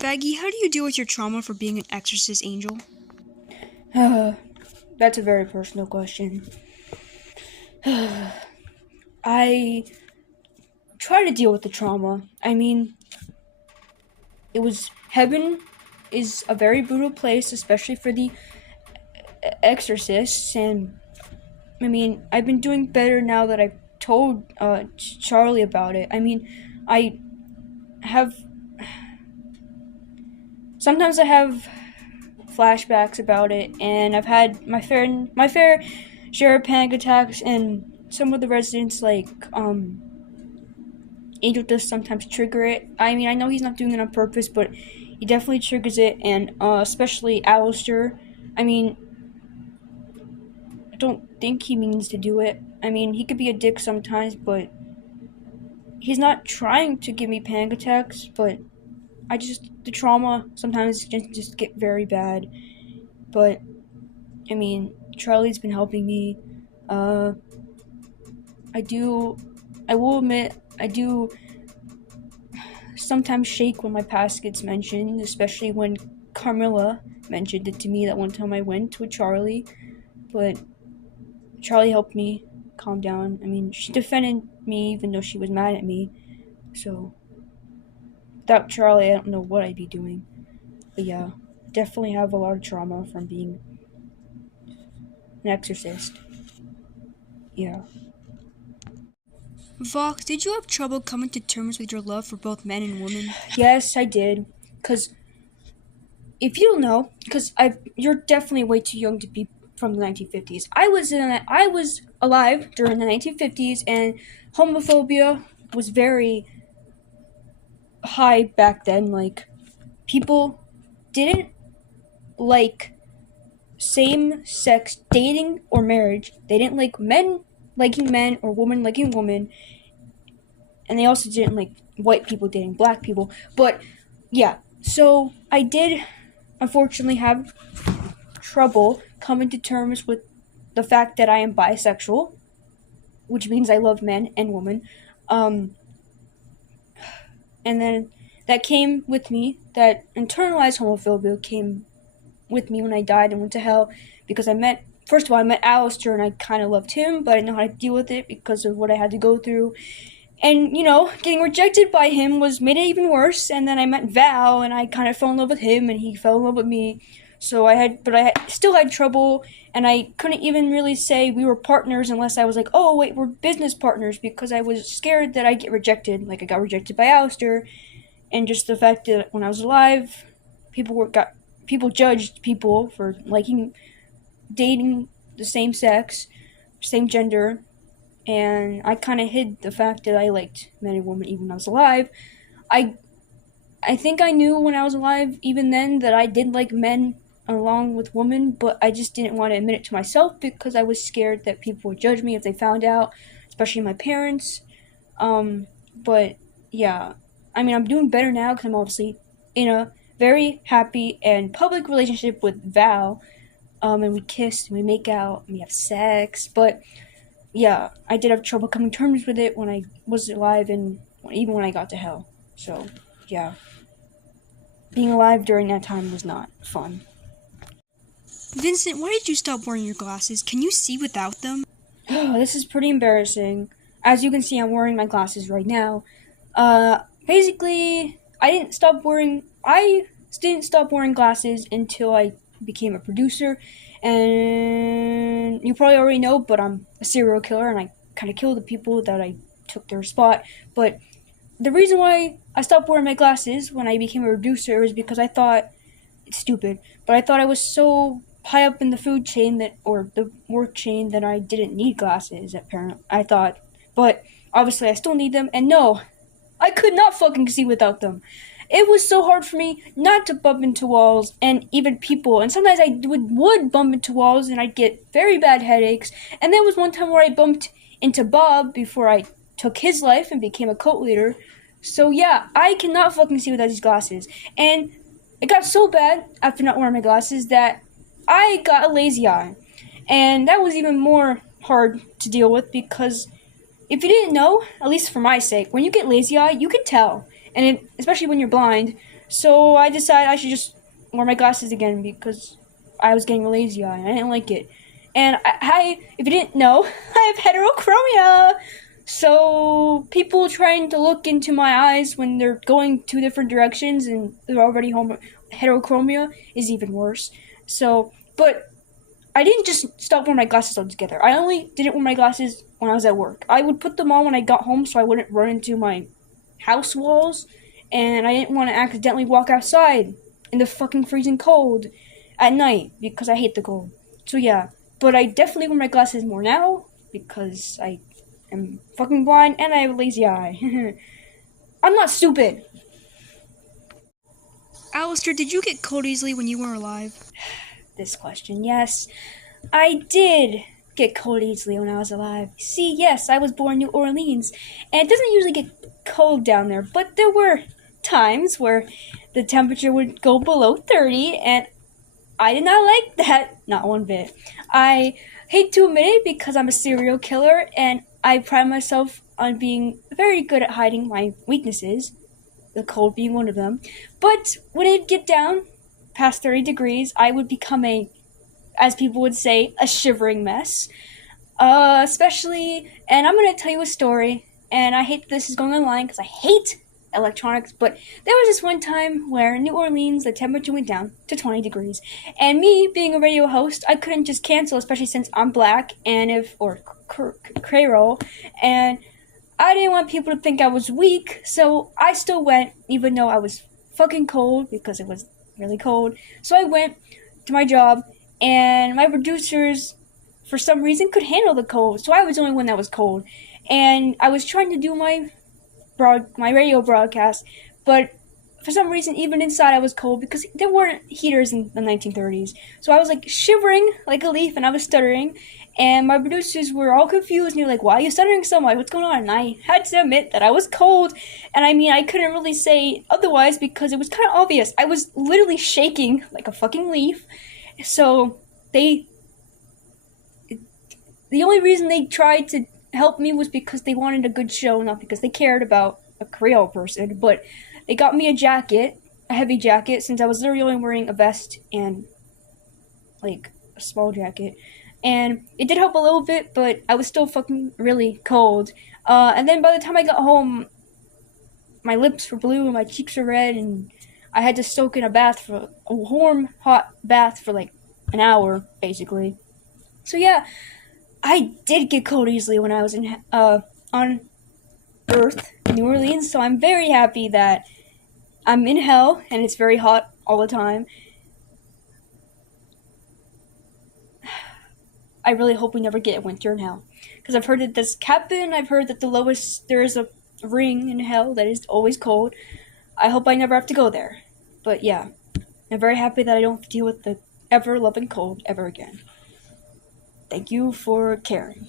Faggy, how do you deal with your trauma for being an exorcist angel? That's a very personal question. I try to deal with the trauma. I mean, heaven is a very brutal place, especially for the exorcists, and I mean, I've been doing better now that I've told Charlie about it. I mean, I have sometimes I have flashbacks about it, and I've had my fair share of panic attacks, and some of the residents Angel does sometimes trigger it. I mean, I know he's not doing it on purpose, but he definitely triggers it, and especially Alistair. I mean, I don't think he means to do it. I mean, he could be a dick sometimes, but he's not trying to give me panic attacks, but the trauma sometimes just get very bad. But, I mean, Charlie's been helping me. Uh, I will admit, I do sometimes shake when my past gets mentioned, especially when Carmilla mentioned it to me that one time I went with Charlie. But Charlie helped me calm down. I mean, she defended me even though she was mad at me. So, without Charlie, I don't know what I'd be doing. But yeah, definitely have a lot of trauma from being an exorcist. Yeah. Vox, did you have trouble coming to terms with your love for both men and women? Yes, I did. Because if you don't know, you're definitely way too young to be from the 1950s. I was alive during the 1950s, and homophobia was very high back then. Like, people didn't like same-sex dating or marriage. They didn't like men liking men or women liking women, and they also didn't like white people dating black people. But yeah, so I did unfortunately have trouble coming to terms with the fact that I am bisexual, which means I love men and women. And then that came with me, that internalized homophobia came with me when I died and went to hell, because first of all, I met Alistair and I kind of loved him, but I didn't know how to deal with it because of what I had to go through. And, getting rejected by him made it even worse. And then I met Val, and I kind of fell in love with him, and he fell in love with me. So I still had trouble, and I couldn't even really say we were partners unless I was like, oh, wait, we're business partners, because I was scared that I'd get rejected, like I got rejected by Alistair. And just the fact that when I was alive, people judged people for dating the same sex, same gender, and I kind of hid the fact that I liked men and women even when I was alive. I think I knew when I was alive, even then, that I did like men along with women, but I just didn't want to admit it to myself because I was scared that people would judge me if they found out, especially my parents. But yeah, I mean, I'm doing better now because I'm obviously in a very happy and public relationship with Val, and we kiss, and we make out, and we have sex, but yeah, I did have trouble coming to terms with it when I was alive, and even when I got to hell. So, yeah. Being alive during that time was not fun. Vincent, why did you stop wearing your glasses? Can you see without them? This is pretty embarrassing. As you can see, I'm wearing my glasses right now. Basically, I didn't stop wearing glasses until I became a producer, and you probably already know, but I'm a serial killer, and I kind of kill the people that I took their spot. But the reason why I stopped wearing my glasses when I became a producer is because I thought, it's stupid, but I thought I was so high up in the food chain or the work chain, that I didn't need glasses, apparently. I thought, but obviously I still need them, and no, I could not fucking see without them. It was so hard for me not to bump into walls and even people, and sometimes I would bump into walls and I'd get very bad headaches. And there was one time where I bumped into Bob before I took his life and became a cult leader. So yeah, I cannot fucking see without these glasses. And it got so bad after not wearing my glasses that I got a lazy eye. And that was even more hard to deal with, because if you didn't know, at least for my sake, when you get lazy eye, you can tell. And especially when you're blind. So I decided I should just wear my glasses again because I was getting a lazy eye and I didn't like it. And if you didn't know, I have heterochromia. So people trying to look into my eyes when they're going two different directions and they're already home, heterochromia is even worse. So, but I didn't just stop wearing my glasses altogether. I only didn't wear my glasses when I was at work. I would put them on when I got home so I wouldn't run into my house walls, and I didn't want to accidentally walk outside in the fucking freezing cold at night because I hate the cold. So yeah, but I definitely wear my glasses more now because I am fucking blind and I have a lazy eye. I'm not stupid. Alistair, did you get cold easily when you were alive? This question, yes, I did get cold easily when I was alive. See, yes, I was born in New Orleans, and it doesn't usually get cold down there, but there were times where the temperature would go below 30, and I did not like that, not one bit. I hate to admit it because I'm a serial killer, and I pride myself on being very good at hiding my weaknesses, the cold being one of them. But when it'd get down past 30 degrees, I would become as people would say, a shivering mess. Especially, and I'm gonna tell you a story, and I hate that this is going online because I hate electronics, but there was this one time where in New Orleans the temperature went down to 20 degrees, and me being a radio host, I couldn't just cancel, especially since I'm black or Creole, and I didn't want people to think I was weak, so I still went, even though I was fucking cold because it was really cold. So I went to my job, and my producers, for some reason, could handle the cold, so I was the only one that was cold. And I was trying to do my radio broadcast, but for some reason, even inside I was cold because there weren't heaters in the 1930s. So I was like shivering like a leaf and I was stuttering. And my producers were all confused and they were like, why are you stuttering so much? What's going on? And I had to admit that I was cold. And I mean, I couldn't really say otherwise because it was kind of obvious. I was literally shaking like a fucking leaf. So the only reason they tried to help me was because they wanted a good show, not because they cared about a Creole person. But they got me a heavy jacket, since I was literally only wearing a vest and like a small jacket. And it did help a little bit, but I was still fucking really cold. And then by the time I got home, my lips were blue and my cheeks were red, and I had to soak in a warm, hot bath for like an hour, basically. So yeah, I did get cold easily when I was on Earth, New Orleans. So I'm very happy that I'm in hell and it's very hot all the time. I really hope we never get a winter in hell, because I've heard that this happen. I've heard that there is a ring in hell that is always cold. I hope I never have to go there. But yeah, I'm very happy that I don't deal with the ever-loving cold ever again. Thank you for caring.